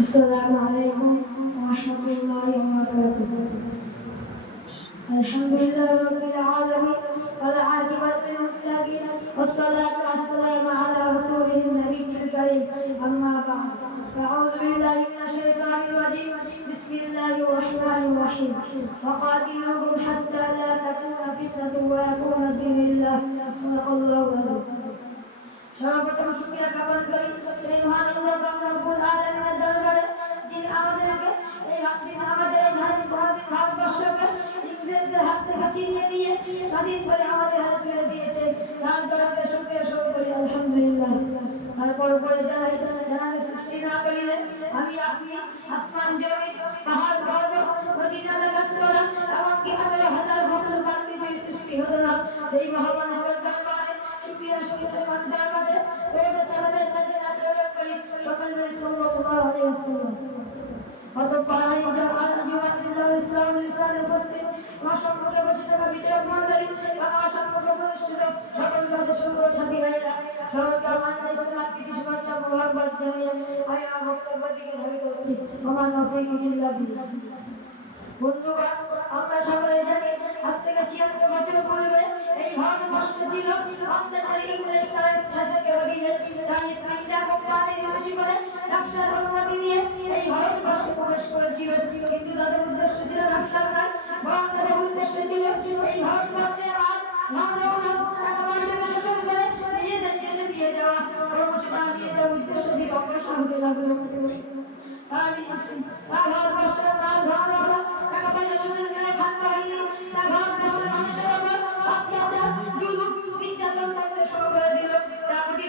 السلام عليكم ورحمة الله وبركاته. الحمد لله رب العالمين والعاقبة للمتقين والصلاة والسلام على رسوله النبي الكريم أما بعد فأعوذ بالله من الشيطان الرجيم بسم الله الرحمن الرحيم وقاتلوهم حتى لا تكون فتنة ويكون الدين لله صدق الله العظيم. সর্বপ্রথম শুকরিয়া জ্ঞাপন করি সেই মহান আল্লাহ রব্বুল আলামিনের দরবারে যিনি আমাদেরকে এই আমাদের স্বাধীন ভারতবর্ষকে ইংরেজদের হাত থেকে ছিনিয়ে নিয়ে স্বাধীন করে আমাদের হাতে তুলে দিয়েছে। তার দরবারে শুকরিয়া স্বরূপ করি আলহামদুলিল্লাহ। তারপর পরে জানাকে সৃষ্টি না করিলে আমি আপনি আসমান জমি পাহাড় পর্বত নদী নালা গাছপালা এমনকি 18,000 ভক্ত প্রাণী সৃষ্টি হতো না। সেই মহান দরবারে শুকরিয়া স্বরূপ দরবারে দরুদ সালামের তাকে প্রেরণ করি সকল নবী সাল্লাল্লাহু আলাইহি ওয়াসাল্লাম। কত পারাই জামাতুল ইসলাম লিসান উপস্থিত আমার সম্মুখে বসে থাকা বিচারক মণ্ডলী আমার সম্মুখে উপস্থিত সকল দর্শক সাথী ভাইরা সবাইকে আমার ইসলাম প্রীতি শুভেচ্ছা মোবারকবাদ জানিয়ে আমি আমার বক্তব্যের দিকে ধাবিত হচ্ছি। আমার নফিক ইল্লাহ বিল্লাহ। বন্ধুগণ, আমরা সকলে জানি আজ থেকে 76 বছর পূর্বে এই ভারতবর্ষ ছিল অত্যাচারী ইংরেজ শাসকের অধীনে। তাই ইস্ট ইন্ডিয়া কোম্পানি নিবেশি করে ব্যবসার অনুমতি নিয়ে এই ভারতবর্ষে প্রবেশ করেছিল। কিন্তু তাদের উদ্দেশ্য ছিল ব্যবসার কাজ, বরং তাদের উদ্দেশ্য ছিল এই ভারতবর্ষে টাকা পয়সা শোষণ করে নিজেদের দেশে দিয়ে যাওয়া। ক্রমশ তারা নিজেদের উদ্দেশ্য দিয়ে অগ্রসর হতে লাগলো। ভারতবর্ষের মাল ধরা টাকা পয়সা শোষণ করে খাদ্য হয়নি। তা ভারতবর্ষের মানুষের ওপর অত্যাচার জুলুম নির্যাতন করতে শুরু করে দিল। তারপরে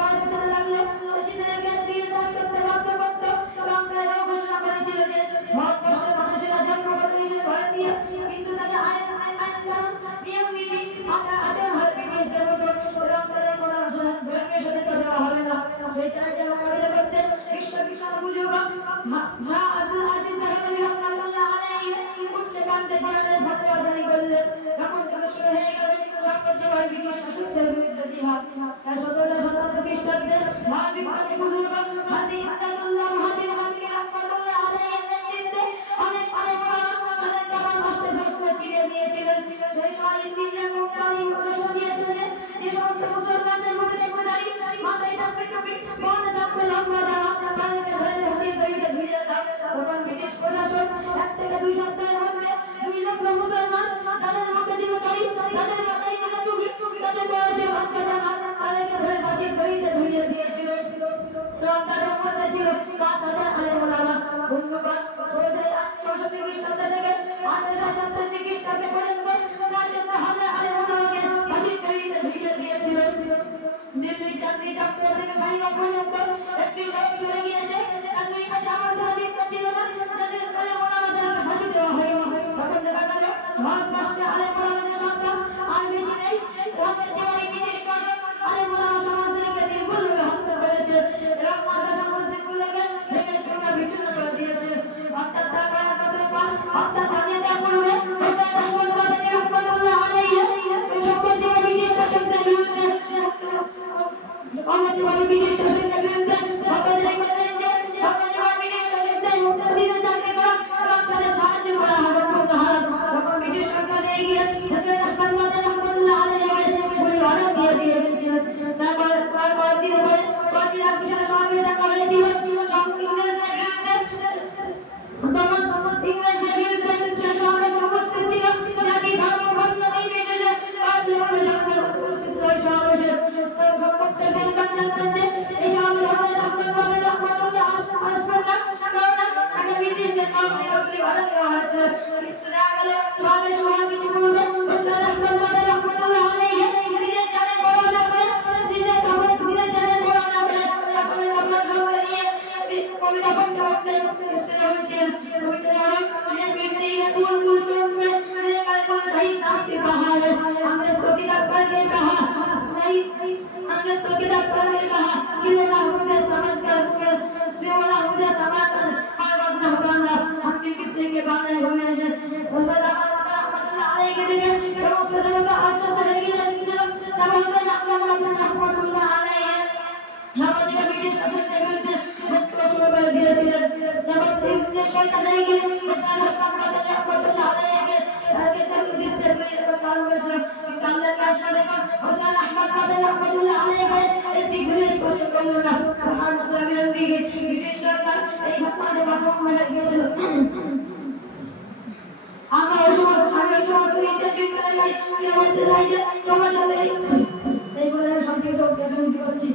ভারত চলে লাগলো। চাষিদেরকে দিয়ে চাষ করতে বাধ্য করত এবং তারা ঘোষণা করেছিল যে ভারতবর্ষের মানুষেরা জন্মগত হিসেবে ভারতীয়, কিন্তু তাদের আইন কানুন নিয়ম নীতি আচরণ হবে ব্রিটিশদের মতো এবং তাদের কোনো ধর্মীয় স্বাধীনতা দেওয়া হবে না। সেই চ্যালেঞ্জের মোকাবিলা করতে বিশ্ববিখ্যাত বুজুর্গ শাহ আব্দুল আজিজ দেহলভী রাহমাতুল্লাহ আলাইহি উচ্চ কণ্ঠে জিহাদের ফতোয়া জারি করলেন। তখন থেকে শুরু হয়ে গেল সাম্রাজ্যবাদী ব্রিটিশ শাসকদের বিরুদ্ধে জিহাদ। 1757 খ্রিস্টাব্দে মহাবিখ্যাত বুজুর্গ হাজী ইমদাদুল্লাহ মুহাজির রাহমাতুল্লাহ আলাইহির নেতৃত্বে অনেক তাদের কামান অস্ত্র ছিঁড়ে দিয়েছিলেন। সেই সময় ইস্ট ইন্ডিয়া কোম্পানি উদ্দেশ্য দিয়েছিলেন যে সমস্ত মুসলমানদের মুখে দেখবে দাড়ি, মাথায় থাকবে টুপি, বনে থাকবে লম্বা জামা, তাদেরকে ধরে ফাঁসির দড়িতে ঝুলিয়ে দাও। তখন ব্রিটিশ প্রশাসন 1 থেকে 2 সপ্তাহের মধ্যে 2 লক্ষ মুসলমান, তাদের মুখে ছিল দাড়ি, তাদের মাথায় ছিল টুপি, তাদের গায়ে ছিল লম্বা জামা, তাদেরকে ধরে ফাঁসির দড়িতে ঝুলিয়ে দিয়েছিল। এবং তাদের মধ্যে ছিল 5,000 আলেম ওলামা। বন্ধুগণ, 1864 খ্রিস্টাব্দ থেকে 1867 খ্রিস্টাব্দ পর্যন্ত প্রায় 14,000 আলেম ওলামাকে ফাঁসির দড়িতে ঝুলিয়ে দিয়েছিল। দিল্লির চাকরি চক্র থেকে ভাইবা পর্যন্ত একটি সড়ক চলে গিয়েছে। তার দুই পাশে আমার কোনো বিক্ষোভ ছিল না, তাদের আলেম ওলামাদেরকে ফাঁসি দেওয়া হয়নি। তখন দেখা গেল ভারতবর্ষে আলেম ওলামাদের সংখ্যা আর বেশি নেই। একেবারে ব্রিটিশ শাসক আলেম ওলামা সমাজদেরকে নির্ভুলভাবে হত্যা করেছে এবং মাদ্রাসা মসজিদগুলোকে ভেঙে চূর্ণ বিচূর্ণ করে দিয়েছে। অর্থাৎ তার করার পাশে হত্যা চালিয়ে দেওয়া করবে হোসেন আহমদ মাদানী রাহমাতুল্লাহ আলাইহি এই সাম্রাজ্যবাদী ব্রিটিশ শাসকদের বিরুদ্ধে সাম্রাজ্যবাদী ব্রিটিশ শাসকদের বিরুদ্ধে আপনাদের বললেন যে সাম্রাজ্যবাদী ব্রিটিশ শাসকদের অধীনে চাকরি করা এবং তাদের সাহায্য করা হবে পূর্ণ হারাম। তখন ব্রিটিশ সরকার এগিয়ে হোসেন আহমদ মাদানী রাহমাতুল্লাহ আলাইহিকে গুলি অর্ডার দিয়ে দিয়েছিলেন। তারপর কয়েকদিন পরে বিশাল সমাবেশ ডাকা হয়েছিল ইংরেজদের বিরুদ্ধে। সেই সমাবেশে উপস্থিত ছিল জাতি ধর্ম বর্ণ নির্বিশেষে 5 লক্ষ জনতা উপস্থিত ছিল এই সমাবেশে। প্রত্যেকেই জানতেন যে এই সমাবেশে হোসেন আহমদ মাদানী রাহমাতুল্লাহ আসবেন না, কারণ তাকে ব্রিটিশদের তরফ থেকে গুলি অর্ডার দেওয়া হয়েছিল। কিন্তু দেখা গেল সমাবেশ হওয়ার কিছু পূর্বে হোসেন আহমদ মাদানী রাহমাতুল্লাহ আলাইহি নিজের জানে বড় না করে নিজের জানে বড় না করে সকলে কবর সঙ্গে নিয়ে কবিতা পড়তে পড়তে হয়েছিলেন। কবিতা নিজের পিঠে তুল তুল চোখে मेरे काल को शहीद नास्ती बहार अंग्रेज को किताब पढ़ने कहा नहीं, अंग्रेज को किताब पढ़ने कहा कि लोग मुझे समझ कर मुझे सेवला मुझे समाता बर्बाद न होना। हम भी किसी के बने हुए हैं। हुसैन अहमद रहमतुल्लाह अलैहि के देखे जब उससे लोग अच्छा पढ़ेगी तब हुसैन अहमद रहमतुल्लाह अलैहि हम जो ब्रिटिश शासन के विरुद्ध করে দিয়েছিলেন। যখন তিন শয়তান হয়ে গিয়ে ওসমান রহমতুল্লাহ আলাইহিকে তাকে তাকে দিতে কারণ হয়েছিল। কিন্তু আল্লাহকে আসলে দেখুন ওসমান রহমতুল্লাহ আলাইহি একটি গুলি স্পর্শ করলো না। সুবহানাল্লাহ বিহামদিহি। ব্রিটিশ সরকার এই ঘটনাটি বাঁচানো হয়ে গিয়েছিল। আমরা ওই সমস্ত ইন্টারভিউ করে যাই বলতে চাই যে তোমার সাথে এই বলে সংক্ষিপ্ত জ্ঞান দিতে পারছি।